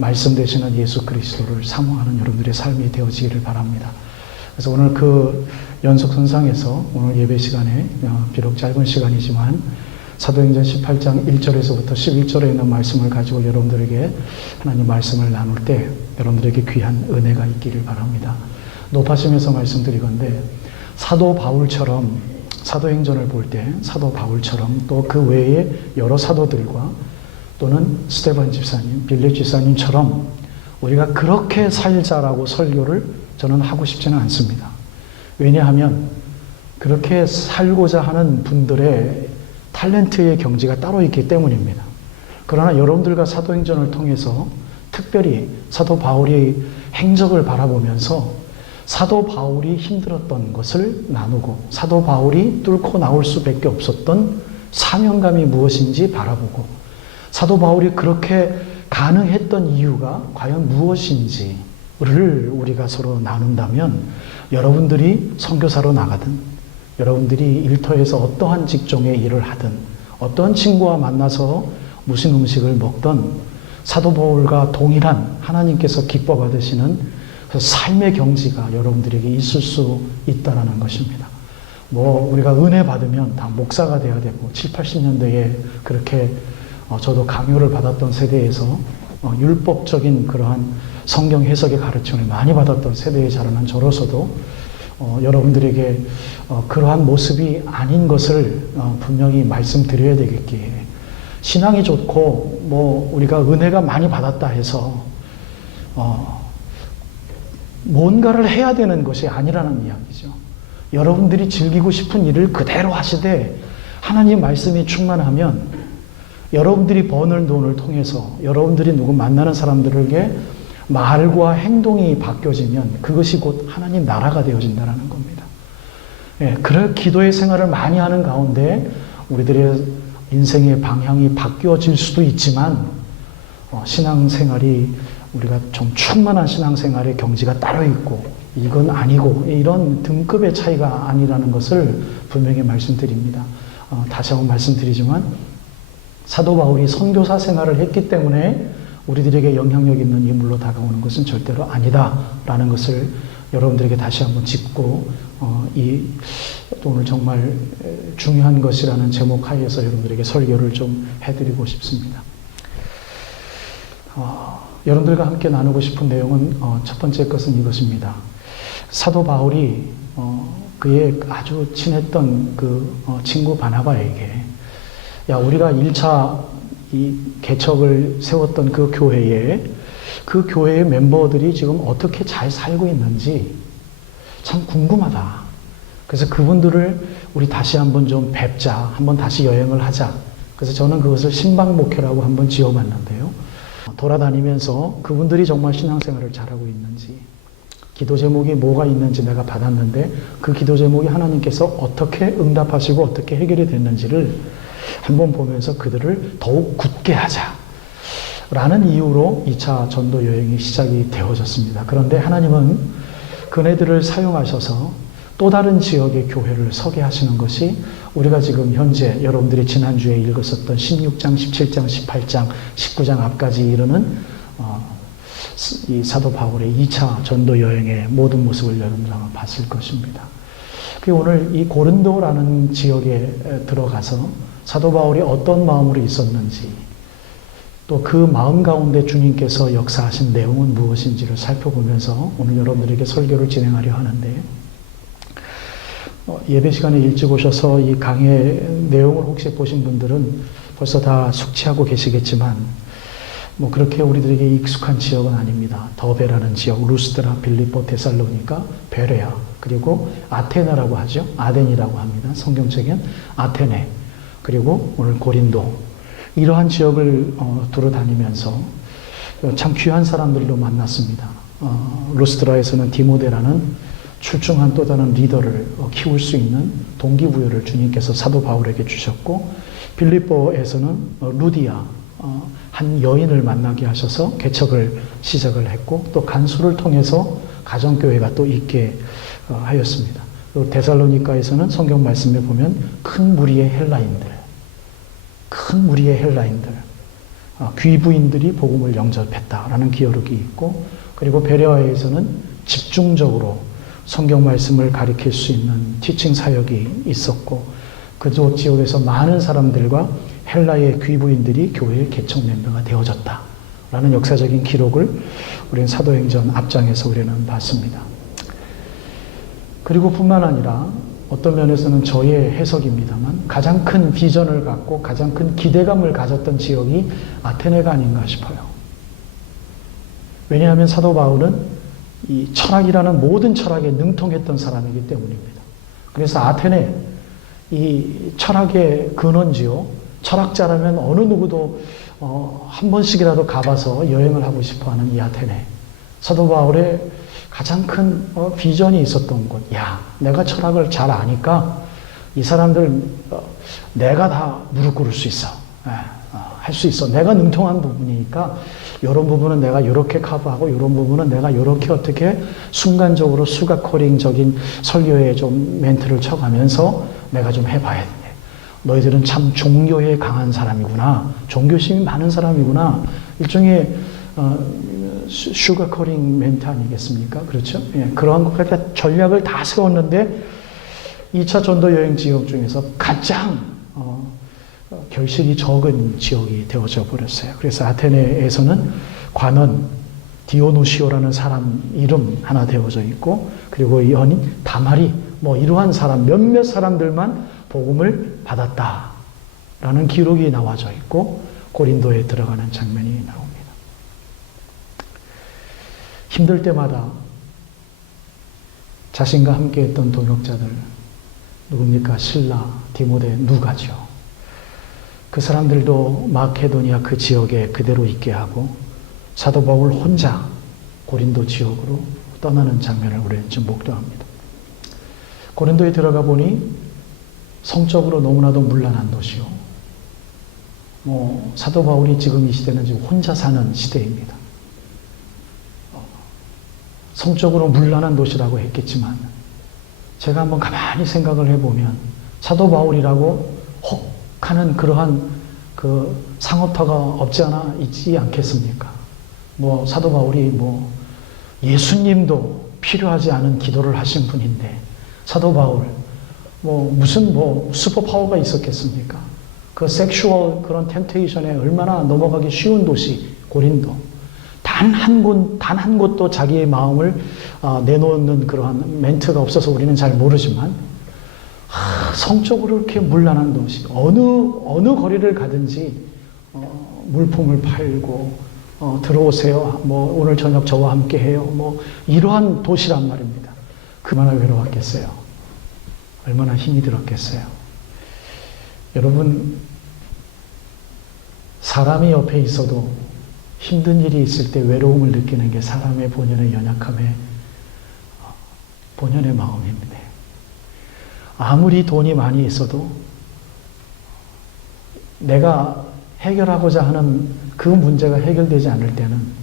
말씀 되시는 예수 그리스도를 사모하는 여러분들의 삶이 되어지기를 바랍니다. 그래서 오늘 그 연속 선상에서 오늘 예배 시간에 비록 짧은 시간이지만 사도행전 18장 1절에서부터 11절에 있는 말씀을 가지고 여러분들에게 하나님 말씀을 나눌 때 여러분들에게 귀한 은혜가 있기를 바랍니다. 높아지면서 말씀드리건대 사도 바울처럼 사도행전을 볼 때 사도 바울처럼 또 그 외에 여러 사도들과 또는 스데반 집사님, 빌립 집사님처럼 우리가 그렇게 살자라고 설교를 저는 하고 싶지는 않습니다. 왜냐하면 그렇게 살고자 하는 분들의 탤런트의 경지가 따로 있기 때문입니다. 그러나 여러분들과 사도행전을 통해서 특별히 사도 바울의 행적을 바라보면서 사도 바울이 힘들었던 것을 나누고 사도 바울이 뚫고 나올 수밖에 없었던 사명감이 무엇인지 바라보고 사도 바울이 그렇게 가능했던 이유가 과연 무엇인지를 우리가 서로 나눈다면 여러분들이 선교사로 나가든 여러분들이 일터에서 어떠한 직종의 일을 하든 어떠한 친구와 만나서 무슨 음식을 먹든 사도 바울과 동일한 하나님께서 기뻐 받으시는 그 삶의 경지가 여러분들에게 있을 수 있다는 것입니다. 우리가 은혜 받으면 다 목사가 돼야 되고 7, 80년대에 그렇게 저도 강요를 받았던 세대에서 율법적인 그러한 성경 해석의 가르침을 많이 받았던 세대에 자라난 저로서도 여러분들에게 그러한 모습이 아닌 것을 분명히 말씀드려야 되겠기에 신앙이 좋고 우리가 은혜가 많이 받았다 해서 뭔가를 해야 되는 것이 아니라는 이야기죠. 여러분들이 즐기고 싶은 일을 그대로 하시되 하나님 말씀이 충만하면 여러분들이 버는 돈을 통해서 여러분들이 누구 만나는 사람들에게 말과 행동이 바뀌어지면 그것이 곧 하나님 나라가 되어진다는 겁니다. 그럴 기도의 생활을 많이 하는 가운데 우리들의 인생의 방향이 바뀌어질 수도 있지만 신앙생활이 우리가 좀 충만한 신앙생활의 경지가 따로 있고 이건 아니고 이런 등급의 차이가 아니라는 것을 분명히 말씀드립니다. 다시 한번 말씀드리지만 사도 바울이 선교사 생활을 했기 때문에 우리들에게 영향력 있는 인물로 다가오는 것은 절대로 아니다라는 것을 여러분들에게 다시 한번 짚고 오늘 정말 중요한 것이라는 제목 하에서 여러분들에게 설교를 좀 해드리고 싶습니다. 여러분들과 함께 나누고 싶은 내용은 첫 번째 것은 이것입니다. 사도 바울이 그의 아주 친했던 그 친구 바나바에게 우리가 1차 이 개척을 세웠던 그 교회의 멤버들이 지금 어떻게 잘 살고 있는지 참 궁금하다. 그래서 그분들을 우리 다시 한번 좀 뵙자. 한번 다시 여행을 하자. 그래서 저는 그것을 신방목회라고 한번 지어봤는데요. 돌아다니면서 그분들이 정말 신앙생활을 잘하고 있는지 기도 제목이 뭐가 있는지 내가 받았는데 그 기도 제목이 하나님께서 어떻게 응답하시고 어떻게 해결이 됐는지를 한번 보면서 그들을 더욱 굳게 하자 라는 이유로 2차 전도 여행이 시작이 되어졌습니다. 그런데 하나님은 그네들을 사용하셔서 또 다른 지역의 교회를 서게 하시는 것이 우리가 지금 현재 여러분들이 지난주에 읽었었던 16장, 17장, 18장, 19장 앞까지 이르는 이 사도 바울의 2차 전도 여행의 모든 모습을 여러분들 아마 봤을 것입니다. 오늘 이 고린도라는 지역에 들어가서 사도 바울이 어떤 마음으로 있었는지 또 그 마음 가운데 주님께서 역사하신 내용은 무엇인지를 살펴보면서 오늘 여러분들에게 설교를 진행하려 하는데 예배 시간에 일찍 오셔서 이 강의 내용을 혹시 보신 분들은 벌써 다 숙지하고 계시겠지만 그렇게 우리들에게 익숙한 지역은 아닙니다. 더베라는 지역, 루스드라, 빌립보, 데살로니가, 베레아, 그리고 아테네라고 하죠. 아덴이라고 합니다. 성경책엔 아테네, 그리고 오늘 고린도, 이러한 지역을 돌아다니면서 참 귀한 사람들로 만났습니다. 루스드라에서는 디모데라는 출중한 또 다른 리더를 키울 수 있는 동기부여를 주님께서 사도 바울에게 주셨고, 빌립보에서는 루디아, 한 여인을 만나게 하셔서 개척을 시작을 했고, 또 간수를 통해서 가정교회가 또 있게 하였습니다. 또 데살로니가에서는 성경 말씀에 보면 큰 무리의 헬라인들, 귀부인들이 복음을 영접했다라는 기록이 있고, 그리고 베레아에서는 집중적으로 성경 말씀을 가리킬 수 있는 티칭 사역이 있었고, 그쪽 지역에서 많은 사람들과 헬라의 귀부인들이 교회의 개척 멤버가 되어졌다라는 역사적인 기록을 우리는 사도행전 앞장에서 우리는 봤습니다. 그리고 뿐만 아니라 어떤 면에서는 저의 해석입니다만 가장 큰 비전을 갖고 가장 큰 기대감을 가졌던 지역이 아테네가 아닌가 싶어요. 왜냐하면 사도 바울은 이 철학이라는 모든 철학에 능통했던 사람이기 때문입니다. 그래서 아테네, 이 철학의 근원지요. 철학자라면 어느 누구도 한 번씩이라도 가봐서 여행을 하고 싶어하는 이 아테네. 사도 바울의 가장 큰 비전이 있었던 곳. 야, 내가 철학을 잘 아니까 이 사람들 내가 다 무릎 꿇을 수 있어. 할 수 있어. 내가 능통한 부분이니까 이런 부분은 내가 이렇게 커버하고 이런 부분은 내가 이렇게 어떻게 순간적으로 수가코링적인 설교에 좀 멘트를 쳐가면서 내가 좀 해봐야 돼. 너희들은 참 종교에 강한 사람이구나. 종교심이 많은 사람이구나. 일종의 슈가코링 멘트 아니겠습니까? 그렇죠? 예, 그러한 것 같아 전략을 다 세웠는데 2차 전도 여행 지역 중에서 가장 결실이 적은 지역이 되어져 버렸어요. 그래서 아테네에서는 관원 디오누시오라는 사람 이름 하나 되어져 있고, 그리고 이 연인 다마리 이러한 사람 몇몇 사람들만 복음을 받았다라는 기록이 나와져 있고 고린도에 들어가는 장면이 나옵니다. 힘들 때마다 자신과 함께했던 동역자들 누굽니까? 실라, 디모데, 누가죠. 그 사람들도 마케도니아 그 지역에 그대로 있게 하고 사도 바울 혼자 고린도 지역으로 떠나는 장면을 우리는 좀 목도합니다. 고린도에 들어가 보니 성적으로 너무나도 문란한 도시요. 사도 바울이 지금 이 시대는 지금 혼자 사는 시대입니다. 성적으로 문란한 도시라고 했겠지만 제가 한번 가만히 생각을 해보면 사도 바울이라고 혹 하는 그러한 그 상업터가 없지 않아 있지 않겠습니까? 사도 바울이 예수님도 필요하지 않은 기도를 하신 분인데 사도 바울 무슨 슈퍼파워가 있었겠습니까? 그 섹슈얼 그런 템테이션에 얼마나 넘어가기 쉬운 도시 고린도. 단 한 곳도 자기의 마음을 내놓는 그러한 멘트가 없어서 우리는 잘 모르지만 성적으로 이렇게 문란한 도시, 어느 거리를 가든지 물품을 팔고 들어오세요. 오늘 저녁 저와 함께 해요. 이러한 도시란 말입니다. 얼마나 외로웠겠어요. 얼마나 힘이 들었겠어요. 여러분, 사람이 옆에 있어도 힘든 일이 있을 때 외로움을 느끼는 게 사람의 본연의 연약함의 본연의 마음입니다. 아무리 돈이 많이 있어도 내가 해결하고자 하는 그 문제가 해결되지 않을 때는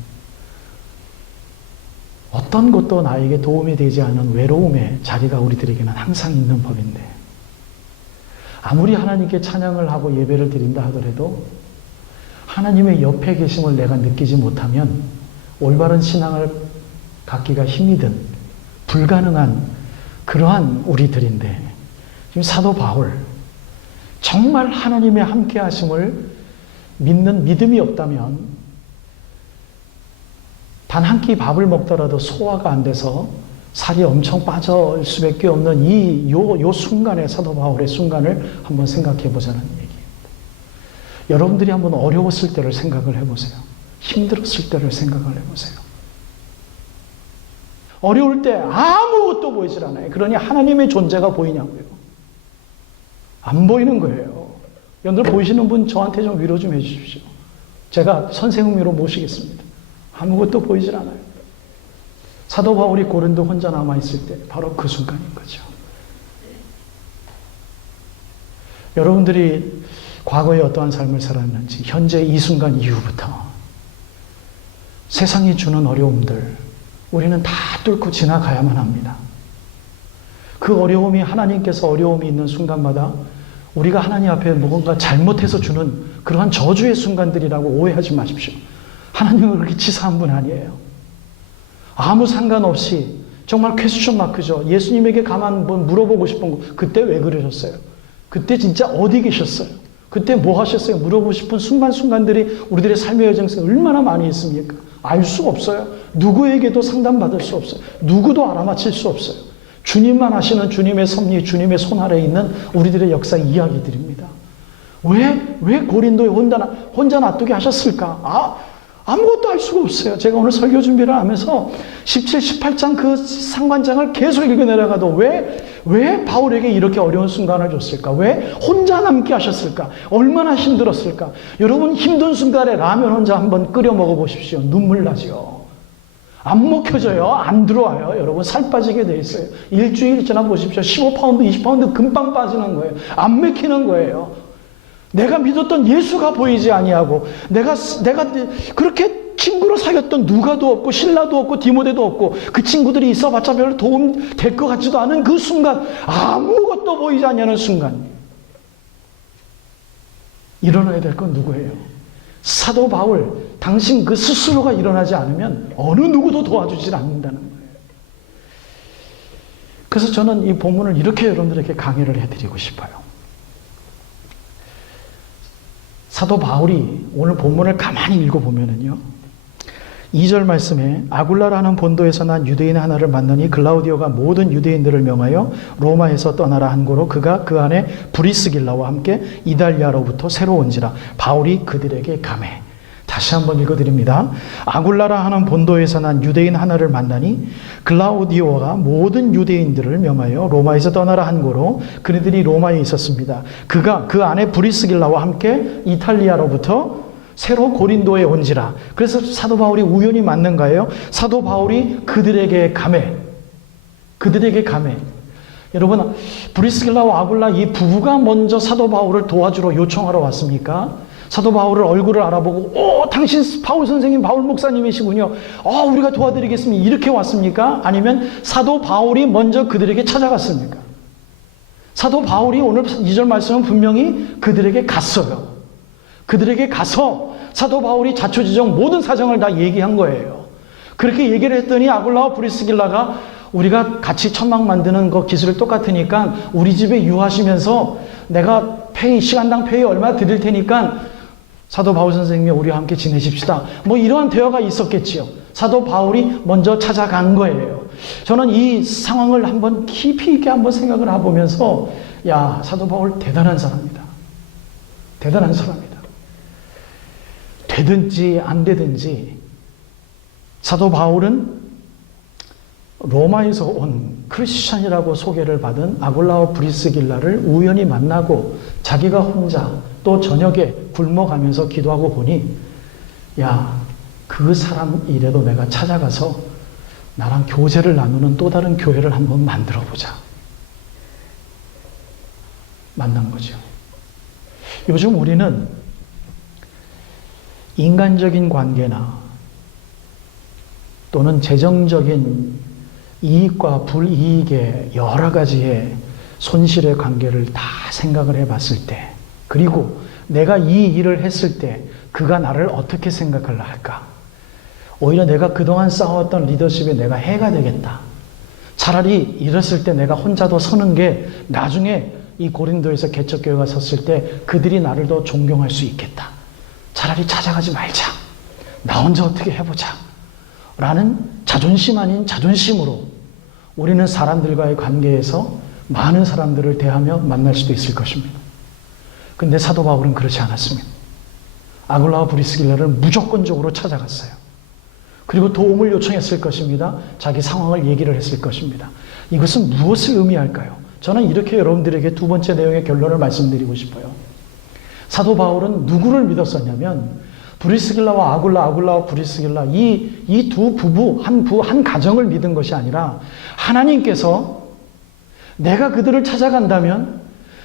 어떤 것도 나에게 도움이 되지 않은 외로움의 자리가 우리들에게는 항상 있는 법인데, 아무리 하나님께 찬양을 하고 예배를 드린다 하더라도 하나님의 옆에 계심을 내가 느끼지 못하면 올바른 신앙을 갖기가 힘이 든 불가능한 그러한 우리들인데, 지금 사도 바울 정말 하나님의 함께 하심을 믿는 믿음이 없다면 단 한 끼 밥을 먹더라도 소화가 안 돼서 살이 엄청 빠질 수밖에 없는 요 순간의 사도 바울의 순간을 한번 생각해 보자는 얘기입니다. 여러분들이 한번 어려웠을 때를 생각을 해보세요. 힘들었을 때를 생각을 해보세요. 어려울 때 아무것도 보이질 않아요. 그러니 하나님의 존재가 보이냐고요. 안 보이는 거예요. 여러분들 보이시는 분 저한테 좀 위로 좀 해주십시오. 제가 선생님으로 모시겠습니다. 아무것도 보이질 않아요. 사도 바울이 고린도 혼자 남아있을 때 바로 그 순간인 거죠. 여러분들이 과거에 어떠한 삶을 살았는지 현재 이 순간 이후부터 세상이 주는 어려움들 우리는 다 뚫고 지나가야만 합니다. 그 어려움이 하나님께서 어려움이 있는 순간마다 우리가 하나님 앞에 뭔가 잘못해서 주는 그러한 저주의 순간들이라고 오해하지 마십시오. 하나님은 그렇게 치사한 분 아니에요. 아무 상관없이 정말 퀘스천 마크죠. 예수님에게 가만 물어보고 싶은 거, 그때 왜 그러셨어요? 그때 진짜 어디 계셨어요? 그때 뭐 하셨어요? 물어보고 싶은 순간순간들이 우리들의 삶의 여정에 얼마나 많이 있습니까? 알 수 없어요. 누구에게도 상담받을 수 없어요. 누구도 알아맞힐 수 없어요. 주님만 아시는 주님의 섭리, 주님의 손 아래에 있는 우리들의 역사 이야기들입니다. 왜 고린도에 혼자 놔두게 하셨을까? 아무것도 알 수가 없어요. 제가 오늘 설교 준비를 하면서 17, 18장 그 상관장을 계속 읽어내려가도 왜 바울에게 이렇게 어려운 순간을 줬을까? 왜 혼자 남게 하셨을까? 얼마나 힘들었을까? 여러분 힘든 순간에 라면 혼자 한번 끓여 먹어보십시오. 눈물 나죠. 안 먹혀져요. 안 들어와요. 여러분 살 빠지게 돼 있어요. 일주일 지나 보십시오. 15파운드, 20파운드 금방 빠지는 거예요. 안 맥히는 거예요. 내가 믿었던 예수가 보이지 아니하고 내가 그렇게 친구로 사귀었던 누가도 없고 신라도 없고 디모데도 없고 그 친구들이 있어봤자 별로 도움 될 것 같지도 않은 그 순간, 아무것도 보이지 않냐는 순간 일어나야 될 건 누구예요? 사도 바울. 당신 그 스스로가 일어나지 않으면 어느 누구도 도와주질 않는다는 거예요. 그래서 저는 이 본문을 이렇게 여러분들에게 강의를 해드리고 싶어요. 사도 바울이 오늘 본문을 가만히 읽어보면은요, 2절 말씀에 아굴라라는 본도에서 난 유대인 하나를 만나니 글라우디오가 모든 유대인들을 명하여 로마에서 떠나라 한 고로 그가 그 안에 브리스길라와 함께 이달리아로부터 새로 온지라. 바울이 그들에게 가매. 다시 한번 읽어드립니다. 아굴라라 하는 본도에서 난 유대인 하나를 만나니 글라우디오가 모든 유대인들을 명하여 로마에서 떠나라 한 고로 그들이 로마에 있었습니다. 그가 그 안에 브리스길라와 함께 이탈리아로부터 새로 고린도에 온지라. 그래서 사도 바울이 우연히 만난 거예요. 사도 바울이 그들에게 가매. 여러분, 브리스길라와 아굴라 이 부부가 먼저 사도 바울을 도와주러 요청하러 왔습니까? 사도 바울을 얼굴을 알아보고 당신 바울 선생님, 바울 목사님이시군요. 우리가 도와드리겠습니다. 이렇게 왔습니까? 아니면 사도 바울이 먼저 그들에게 찾아갔습니까? 사도 바울이 오늘 2절 말씀은 분명히 그들에게 갔어요. 그들에게 가서 사도 바울이 자초지종 모든 사정을 다 얘기한 거예요. 그렇게 얘기를 했더니 아굴라와 브리스길라가 우리가 같이 천막 만드는 거 기술이 똑같으니까 우리 집에 유하시면서 내가 시간당 페이 얼마 드릴 테니까 사도 바울 선생님이 우리와 함께 지내십시다. 뭐 이러한 대화가 있었겠지요. 사도 바울이 먼저 찾아간 거예요. 저는 이 상황을 한번 깊이 있게 한번 생각을 해보면서 사도 바울 대단한 사람이다. 대단한 사람이다. 되든지 안 되든지 사도 바울은 로마에서 온 크리스찬이라고 소개를 받은 아굴라와 브리스길라를 우연히 만나고 자기가 혼자 또 저녁에 굶어가면서 기도하고 보니 그 사람 일에도 내가 찾아가서 나랑 교제를 나누는 또 다른 교회를 한번 만들어보자. 만난 거죠. 요즘 우리는 인간적인 관계나 또는 재정적인 이익과 불이익의 여러 가지의 손실의 관계를 다 생각을 해봤을 때, 그리고 내가 이 일을 했을 때 그가 나를 어떻게 생각을 할까? 오히려 내가 그동안 쌓아왔던 리더십에 내가 해가 되겠다. 차라리 이랬을 때 내가 혼자도 서는 게 나중에 이 고린도에서 개척교회가 섰을 때 그들이 나를 더 존경할 수 있겠다. 차라리 찾아가지 말자. 나 혼자 어떻게 해보자. 라는 자존심 아닌 자존심으로 우리는 사람들과의 관계에서 많은 사람들을 대하며 만날 수도 있을 것입니다. 근데 사도 바울은 그렇지 않았습니다. 아굴라와 브리스길라를 무조건적으로 찾아갔어요. 그리고 도움을 요청했을 것입니다. 자기 상황을 얘기를 했을 것입니다. 이것은 무엇을 의미할까요? 저는 이렇게 여러분들에게 두 번째 내용의 결론을 말씀드리고 싶어요. 사도 바울은 누구를 믿었었냐면 브리스길라와 아굴라와 브리스길라 이 두 부부, 한 가정을 믿은 것이 아니라 하나님께서 내가 그들을 찾아간다면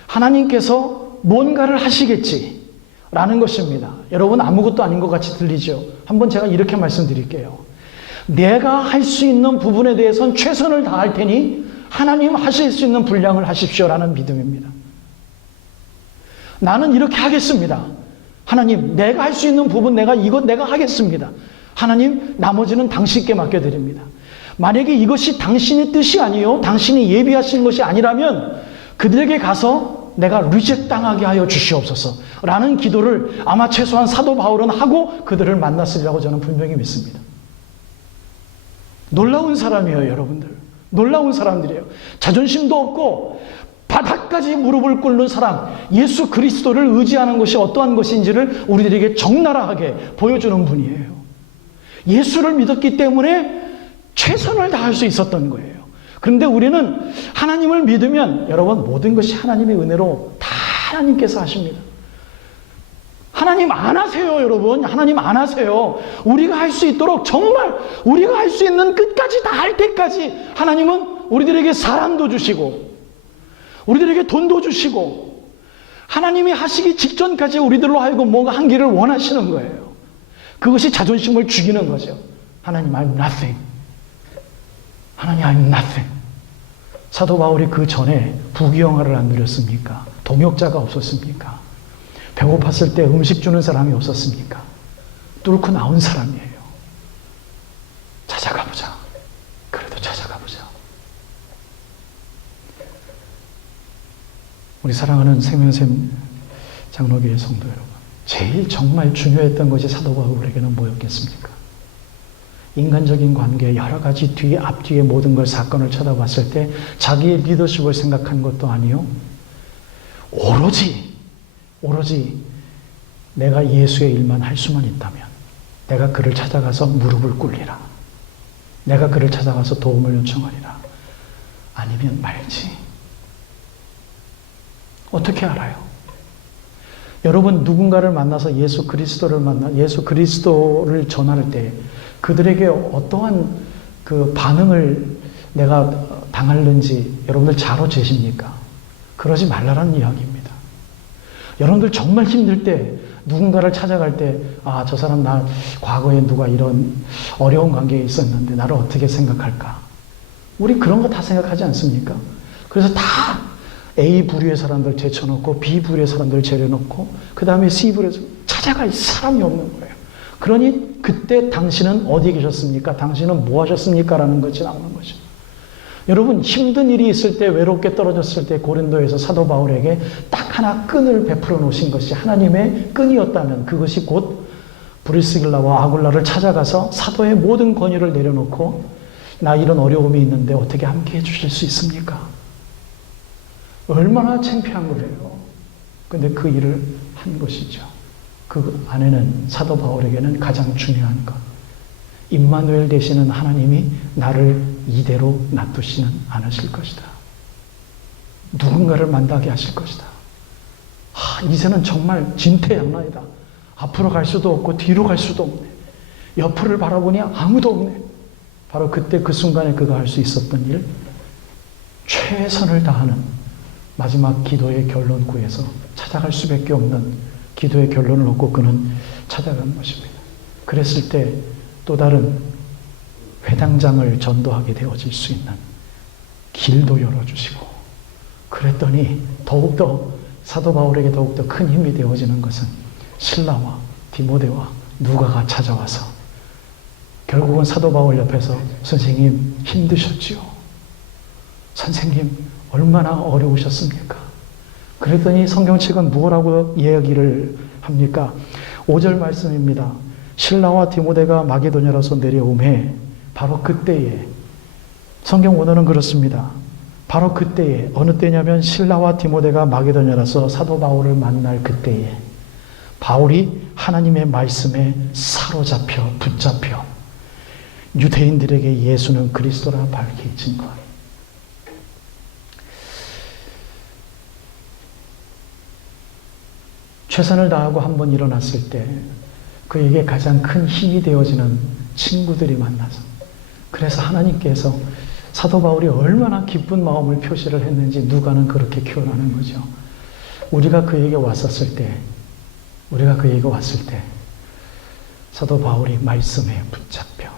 하나님께서 뭔가를 하시겠지라는 것입니다. 여러분 아무것도 아닌 것 같이 들리죠? 한번 제가 이렇게 말씀드릴게요. 내가 할 수 있는 부분에 대해서는 최선을 다할 테니 하나님 하실 수 있는 분량을 하십시오라는 믿음입니다. 나는 이렇게 하겠습니다. 하나님, 내가 할 수 있는 부분 이것 내가 하겠습니다. 하나님, 나머지는 당신께 맡겨드립니다. 만약에 이것이 당신의 뜻이 아니요, 당신이 예비하신 것이 아니라면 그들에게 가서 내가 리젝 당하게 하여 주시옵소서 라는 기도를 아마 최소한 사도 바울은 하고 그들을 만났으리라고 저는 분명히 믿습니다. 놀라운 사람이에요, 여러분들. 놀라운 사람들이에요. 자존심도 없고 바닥까지 무릎을 꿇는 사람, 예수 그리스도를 의지하는 것이 어떠한 것인지를 우리들에게 적나라하게 보여주는 분이에요. 예수를 믿었기 때문에 최선을 다할 수 있었던 거예요. 그런데 우리는 하나님을 믿으면 여러분 모든 것이 하나님의 은혜로 다 하나님께서 하십니다. 하나님 안 하세요, 여러분. 하나님 안 하세요. 우리가 할 수 있도록 정말 우리가 할 수 있는 끝까지 다 할 때까지 하나님은 우리들에게 사람도 주시고 우리들에게 돈도 주시고 하나님이 하시기 직전까지 우리들로 하여금 뭔가 하기를 원하시는 거예요. 그것이 자존심을 죽이는 거죠. 하나님, I'm nothing. 하나님, I'm nothing. 사도 바울이 그 전에 부귀영화를 안 누렸습니까? 동역자가 없었습니까? 배고팠을 때 음식 주는 사람이 없었습니까? 뚫고 나온 사람이에요. 찾아가보자. 그래도 찾아가보자. 우리 사랑하는 생명샘 장로교회 성도 여러분, 제일 정말 중요했던 것이 사도 바울에게는 뭐였겠습니까? 인간적인 관계, 여러 가지 앞뒤에 모든 걸 사건을 쳐다봤을 때 자기의 리더십을 생각한 것도 아니요, 오로지 내가 예수의 일만 할 수만 있다면 내가 그를 찾아가서 무릎을 꿇리라. 내가 그를 찾아가서 도움을 요청하리라. 아니면 말지. 어떻게 알아요? 여러분, 누군가를 만나서 예수 그리스도를 전할 때 그들에게 어떠한 그 반응을 내가 당하는지 여러분들 잘 아십니까? 그러지 말라라는 이야기입니다. 여러분들 정말 힘들 때 누군가를 찾아갈 때, 아, 저 사람 나 과거에 누가 이런 어려운 관계에 있었는데 나를 어떻게 생각할까? 우리 그런 거 다 생각하지 않습니까? 그래서 다 A 부류의 사람들 제쳐놓고 B 부류의 사람들 제려놓고 그 다음에 C 부류에서 찾아갈 사람이 없는 거예요. 그러니 그때 당신은 어디에 계셨습니까? 당신은 뭐 하셨습니까? 라는 것이 나오는 거죠. 여러분, 힘든 일이 있을 때, 외롭게 떨어졌을 때 고린도에서 사도 바울에게 딱 하나 끈을 베풀어 놓으신 것이 하나님의 끈이었다면 그것이 곧 브리스길라와 아굴라를 찾아가서 사도의 모든 권위를 내려놓고 나 이런 어려움이 있는데 어떻게 함께 해주실 수 있습니까? 얼마나 창피한 거예요. 근데 그 일을 한 것이죠. 그 안에는 사도 바울에게는 가장 중요한 것, 임마누엘 되시는 하나님이 나를 이대로 놔두시는 않으실 것이다. 누군가를 만나게 하실 것이다. 이제는 정말 진퇴양난이다. 앞으로 갈 수도 없고 뒤로 갈 수도 없네. 옆을 바라보니 아무도 없네. 바로 그때 그 순간에 그가 할 수 있었던 일, 최선을 다하는 마지막 기도의 결론 구해서 찾아갈 수밖에 없는 기도의 결론을 얻고 그는 찾아간 것입니다. 그랬을 때 또 다른 회당장을 전도하게 되어질 수 있는 길도 열어주시고, 그랬더니 더욱더 사도 바울에게 더욱더 큰 힘이 되어지는 것은 실라와 디모데와 누가가 찾아와서 결국은 사도 바울 옆에서 선생님 힘드셨지요? 선생님 얼마나 어려우셨습니까? 그랬더니 성경책은 무엇라고 이야기를 합니까? 5절 말씀입니다. 실라와 디모데가 마게도냐로서 내려오매 바로 그때에, 성경 원어는 그렇습니다. 바로 그때에, 어느 때냐면 실라와 디모데가 마게도냐로서 사도 바울을 만날 그때에 바울이 하나님의 말씀에 사로잡혀 붙잡혀 유대인들에게 예수는 그리스도라 밝혀진 것. 최선을 다하고 한번 일어났을 때 그에게 가장 큰 힘이 되어지는 친구들이 만나서, 그래서 하나님께서 사도 바울이 얼마나 기쁜 마음을 표시를 했는지 누가는 그렇게 표현하는 거죠. 우리가 그에게 왔을 때 사도 바울이 말씀에 붙잡혀.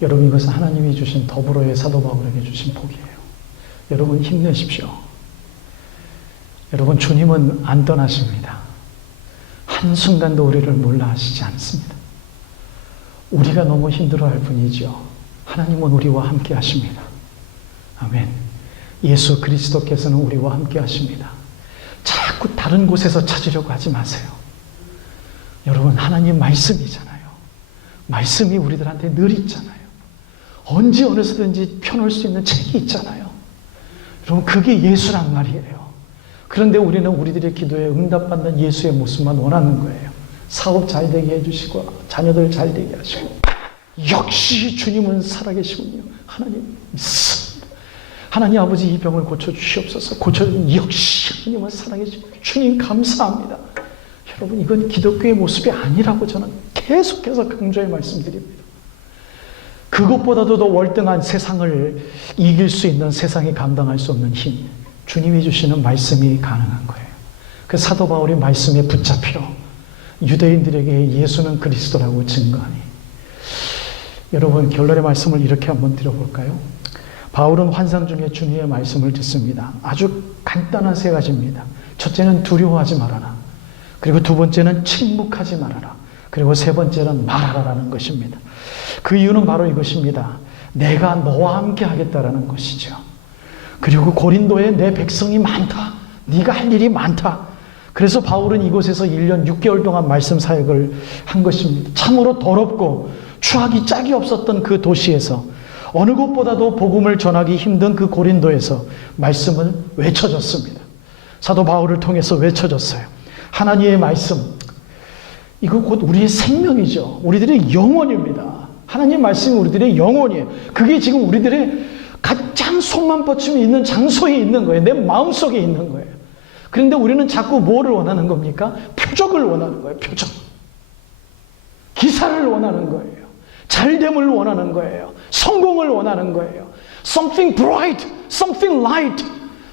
여러분, 이것은 하나님이 주신 더불어의 사도 바울에게 주신 복이에요. 여러분 힘내십시오. 여러분, 주님은 안 떠나십니다. 한순간도 우리를 몰라 하시지 않습니다. 우리가 너무 힘들어할 뿐이죠. 하나님은 우리와 함께 하십니다. 아멘. 예수 그리스도께서는 우리와 함께 하십니다. 자꾸 다른 곳에서 찾으려고 하지 마세요. 여러분, 하나님 말씀이잖아요. 말씀이 우리들한테 늘 있잖아요. 언제 어디서든지 펴놓을 수 있는 책이 있잖아요. 여러분, 그게 예수란 말이에요. 그런데 우리는 우리들의 기도에 응답받는 예수의 모습만 원하는 거예요. 사업 잘 되게 해주시고 자녀들 잘 되게 하시고, 역시 주님은 살아계시군요. 하나님 믿습니다. 하나님 아버지, 이 병을 고쳐주시옵소서. 역시 하나님은 살아계시고, 주님 감사합니다. 여러분, 이건 기독교의 모습이 아니라고 저는 계속해서 강조해 말씀드립니다. 그것보다도 더 월등한 세상을 이길 수 있는, 세상이 감당할 수 없는 힘, 주님이 주시는 말씀이 가능한 거예요. 그 사도 바울이 말씀에 붙잡혀 유대인들에게 예수는 그리스도라고 증거하니, 여러분, 결론의 말씀을 이렇게 한번 드려볼까요? 바울은 환상 중에 주님의 말씀을 듣습니다. 아주 간단한 세 가지입니다. 첫째는 두려워하지 말아라. 그리고 두 번째는 침묵하지 말아라. 그리고 세 번째는 말하라라는 것입니다. 그 이유는 바로 이것입니다. 내가 너와 함께 하겠다라는 것이죠. 그리고 고린도에 내 백성이 많다. 네가 할 일이 많다. 그래서 바울은 이곳에서 1년 6개월 동안 말씀 사역을 한 것입니다. 참으로 더럽고 추하기 짝이 없었던 그 도시에서, 어느 곳보다도 복음을 전하기 힘든 그 고린도에서 말씀을 외쳐줬습니다. 사도 바울을 통해서 외쳐줬어요. 하나님의 말씀, 이거 곧 우리의 생명이죠. 우리들의 영혼입니다. 하나님 말씀이 우리들의 영혼이에요. 그게 지금 우리들의 가장 손만 뻗치면 있는 장소에 있는 거예요. 내 마음속에 있는 거예요. 그런데 우리는 자꾸 뭐를 원하는 겁니까? 표적을 원하는 거예요. 표적. 기사를 원하는 거예요. 잘됨을 원하는 거예요. 성공을 원하는 거예요. Something bright, something light,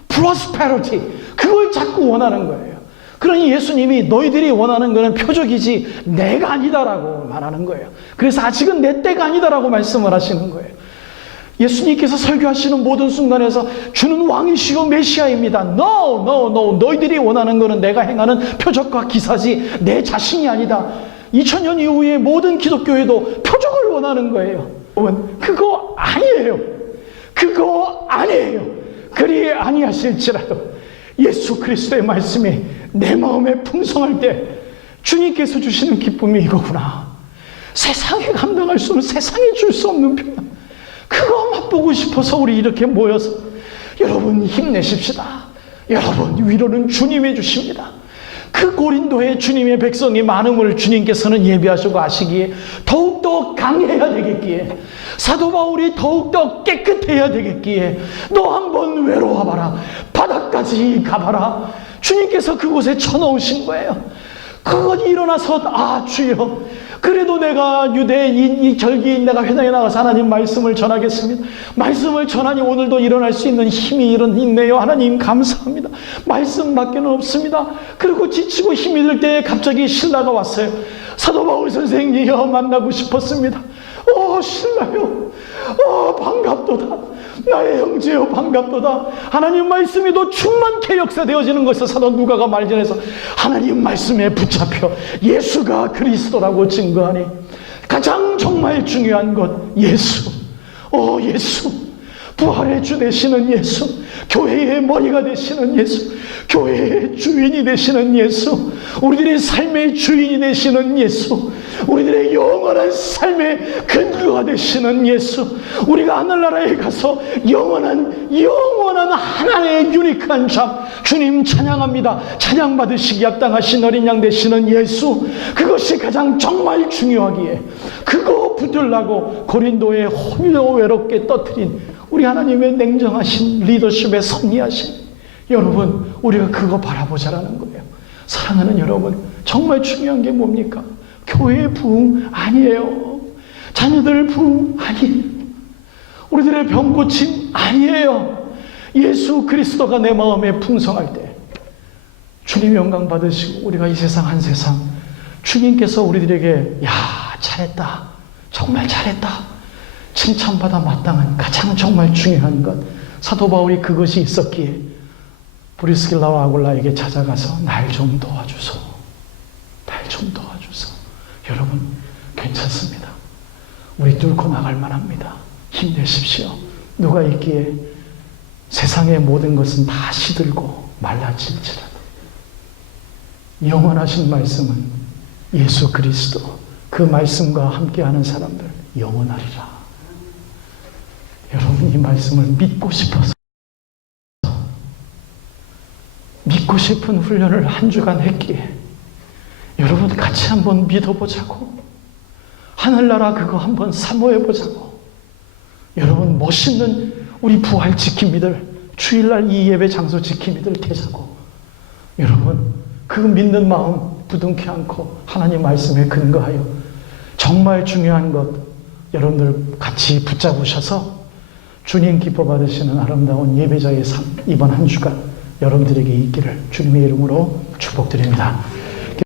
prosperity. 그걸 자꾸 원하는 거예요. 그러니 예수님이 너희들이 원하는 것은 표적이지 내가 아니다라고 말하는 거예요. 그래서 아직은 내 때가 아니다라고 말씀을 하시는 거예요. 예수님께서 설교하시는 모든 순간에서 주는 왕이시고 메시아입니다. No, no, no. 너희들이 원하는 것은 내가 행하는 표적과 기사지 내 자신이 아니다. 2000년 이후의 모든 기독교에도 표적을 원하는 거예요. 그거 아니에요. 그거 아니에요. 그리 아니하실지라도 예수 그리스도의 말씀이 내 마음에 풍성할 때 주님께서 주시는 기쁨이 이거구나. 세상에 감당할 수 없는, 세상에 줄 수 없는 평안, 그거 맛보고 싶어서 우리 이렇게 모여서, 여러분 힘내십시다. 여러분 위로는 주님이 주십니다. 그 고린도에 주님의 백성이 많음을 주님께서는 예비하시고 아시기에 더욱더 강해야 되겠기에, 사도 바울이 더욱더 깨끗해야 되겠기에 너 한번 외로워봐라. 바닥까지 가봐라. 주님께서 그곳에 쳐넣으신 거예요. 그것 일어나서, 아 주여, 그래도 내가 유대인 이 절기인 내가 회당에 나가서 하나님 말씀을 전하겠습니다. 말씀을 전하니 오늘도 일어날 수 있는 힘이 있네요. 하나님 감사합니다. 말씀밖에는 없습니다. 그리고 지치고 힘이 들 때에 갑자기 신라가 왔어요. 사도 바울 선생님이여 만나고 싶었습니다. 신라요, 반갑도다. 나의 형제여 반갑도다. 하나님 말씀이 더 충만케 역사되어지는 것을 사도 누가가 말전해서 하나님 말씀에 붙잡혀 예수가 그리스도라고 증거하니, 가장 정말 중요한 것 예수. 예수, 부활의 주 되시는 예수, 교회의 머리가 되시는 예수, 교회의 주인이 되시는 예수, 우리들의 삶의 주인이 되시는 예수, 우리들의 영원한 삶의 근거가 되시는 예수, 우리가 하늘나라에 가서 영원한 하나님의 유니크한 참, 주님 찬양합니다. 찬양 받으시기 합당하신 어린 양 되시는 예수, 그것이 가장 정말 중요하기에 그거 붙들라고 고린도에 홀로 외롭게 떠들인 우리 하나님의 냉정하신 리더십에 섭리하신 여러분, 우리가 그거 바라보자라는 거예요. 사랑하는 여러분, 정말 중요한 게 뭡니까? 교회의 부흥 아니에요. 자녀들 부흥 아니에요. 우리들의 병고침 아니에요. 예수 그리스도가 내 마음에 풍성할 때 주님 영광 받으시고, 우리가 이 세상 한 세상 주님께서 우리들에게 야 잘했다, 정말 잘했다, 칭찬받아 마땅한 가장 정말 중요한 것, 사도 바울이 그것이 있었기에 브리스길라와 아굴라에게 찾아가서 날 좀 도와주소. 날 좀 도와주소. 여러분, 괜찮습니다. 우리 뚫고 나갈 만합니다. 힘내십시오. 누가 있기에 세상의 모든 것은 다 시들고 말라질지라도 영원하신 말씀은 예수 그리스도, 그 말씀과 함께하는 사람들 영원하리라. 여러분, 이 말씀을 믿고 싶어서 믿고 싶은 훈련을 한 주간 했기에 여러분 같이 한번 믿어보자고, 하늘나라 그거 한번 사모해보자고. 여러분, 멋있는 우리 부활 지킴이들, 주일날 이 예배 장소 지킴이들 되자고. 여러분, 그 믿는 마음 부둥켜 안고 하나님 말씀에 근거하여 정말 중요한 것 여러분들 같이 붙잡으셔서 주님 기뻐 받으시는 아름다운 예배자의 삶, 이번 한 주간 여러분들에게 있기를 주님의 이름으로 축복드립니다.